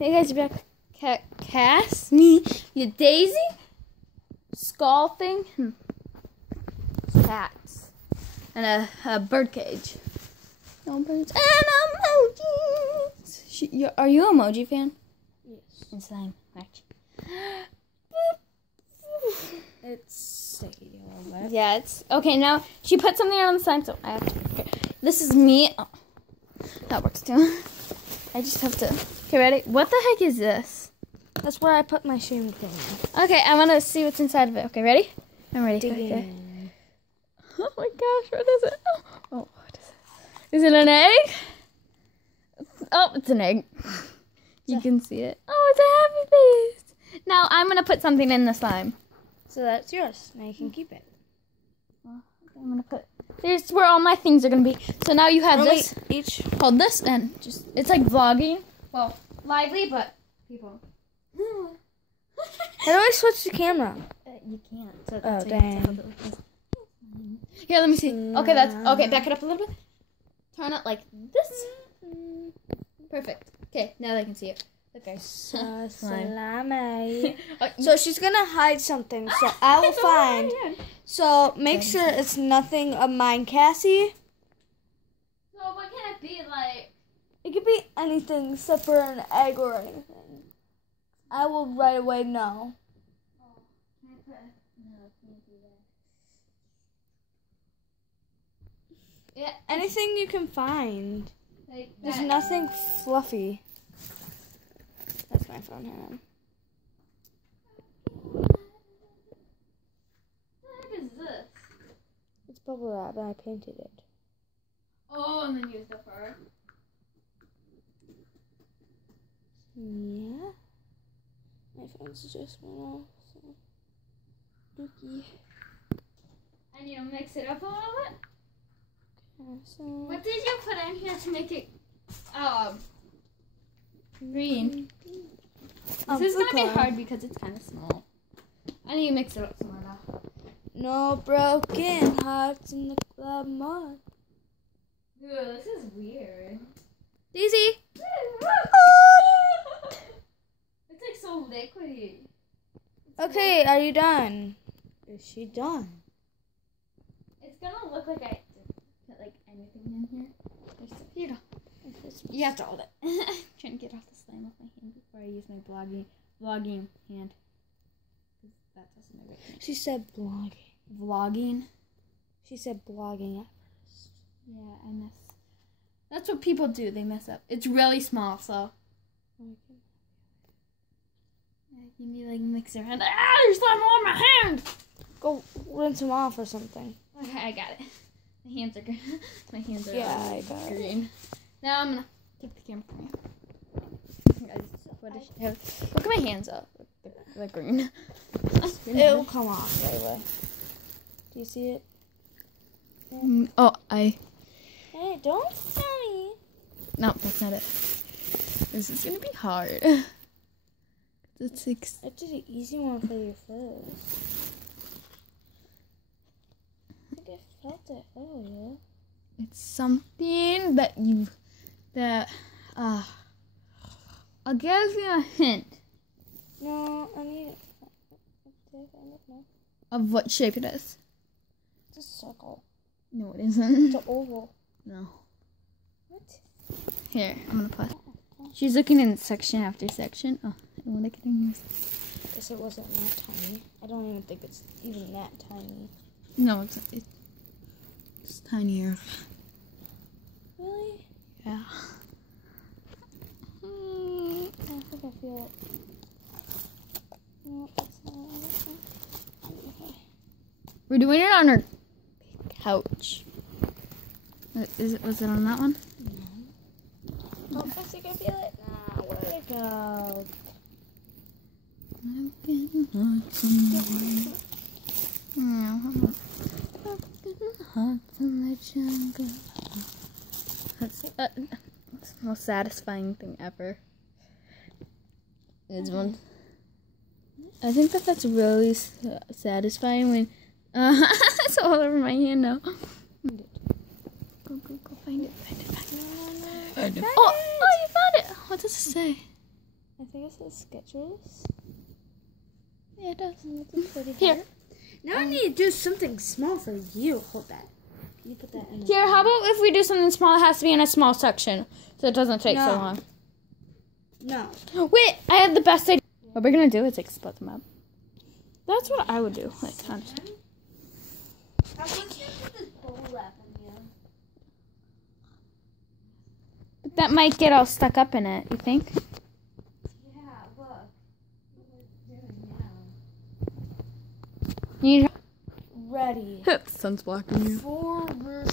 Hey guys, you're back. Cass, me, your Daisy, skull thing, cats, and a bird cage. No birds and emojis. Are you an emoji fan? Yes. And slime, watch. It's sticky a little bit. Yeah, it's okay. Now she put something on the sign, so I have to. Okay. This is me. Oh, that works too. I just have to. Okay, ready? What the heck is this? That's where I put my shaving cream. Okay, I want to see what's inside of it. Okay, ready? I'm ready. Dig Okay. in. Oh my gosh, what is it? Oh, what is it? Is it an egg? Oh, it's an egg. You can see it. Oh, it's a happy face. Now I'm going to put something in the slime. So that's yours. Now you can keep it. I'm going to put... Here's where all my things are going to be. So now you have this. Each. Hold this and just... It's like vlogging. Well, lively, but people... How do I switch the camera? You can't. So Oh, so you have to dang. hold it like this. Here, let me see. Okay, that's... Okay, back it up a little bit. Turn it like this. Perfect. Okay, now they can see it. Look, guys. So Slime. salami. Oh, So she's gonna hide something. So I will find. So make sure it's nothing of mine, Cassie. So what can it be like? It could be anything except for an egg or anything. I will right away know. Yeah, Anything you can find. like There's that. nothing fluffy. That's my phone hand. What the heck is this? It's bubble wrap, and I painted it. Oh, and then use the fur. Yeah. My phone's just went off. So. Dookie. I need to mix it up a little bit. So. What did you put in here to make it green? This is gonna be hard because it's kind of small. I need to mix it up some more now. No broken hearts in the club mud. Ew, this is weird. Daisy. It's like so liquidy. Okay, are you done? Is she done? It's gonna look like I didn't put like anything in here. There's some, you know, you have to hold it. Trying to get off the slime off my hand before I use my vlogging hand. That doesn't make it. She said blogging. Vlogging. She said blogging at first. Yeah, I mess. That's what people do. They mess up. It's really small, so yeah, you need to like mix your hand. Ah, there's slime all on my hand. Go rinse them off or something. Okay, I got it. My hands are green. My hands are I got it. green. Now I'm gonna take the camera from you. Guys, what does she have? Look at my hands up. They're green. It'll come off right away. Do you see it? Oh, I. Hey, don't tell me. No, that's not it. This is gonna be hard. That's I did an easy one for you first. I think I felt it earlier. It's something that I'll give you a hint No, I need it. Did I find it? No. of what shape it is. It's a circle. No, it isn't. It's an oval. No. What? Here, I'm gonna put. She's looking in section after section. Oh, I want to get in here. Guess it wasn't that tiny. I don't even think it's even that tiny. No, it's tinier. Really? Yeah. I think I feel it. No, it's not. Okay. We're doing it on our couch. Was it on that one? Oh, I think I feel it. Nah, where'd it go? I've been hearts in the jungle. That's the most satisfying thing ever. Is one. I think that's really satisfying when. It's all over my hand now. Go find it. Find it. Oh, you found it. What does it say? I think it says Skechers. Yeah, it does. Pretty Here. hard. Now I need to do something small for you. Hold that. Can you put that in? Here, how about if we do something small, it has to be in a small section, so it doesn't take so No. long. No. Wait, I had the best idea. What we're gonna do is like split them up. That's what I would do. Like, honestly. But that might get all stuck up in it. You think? Yeah, look. What we're doing now. You Ready. sun's blocking you. For the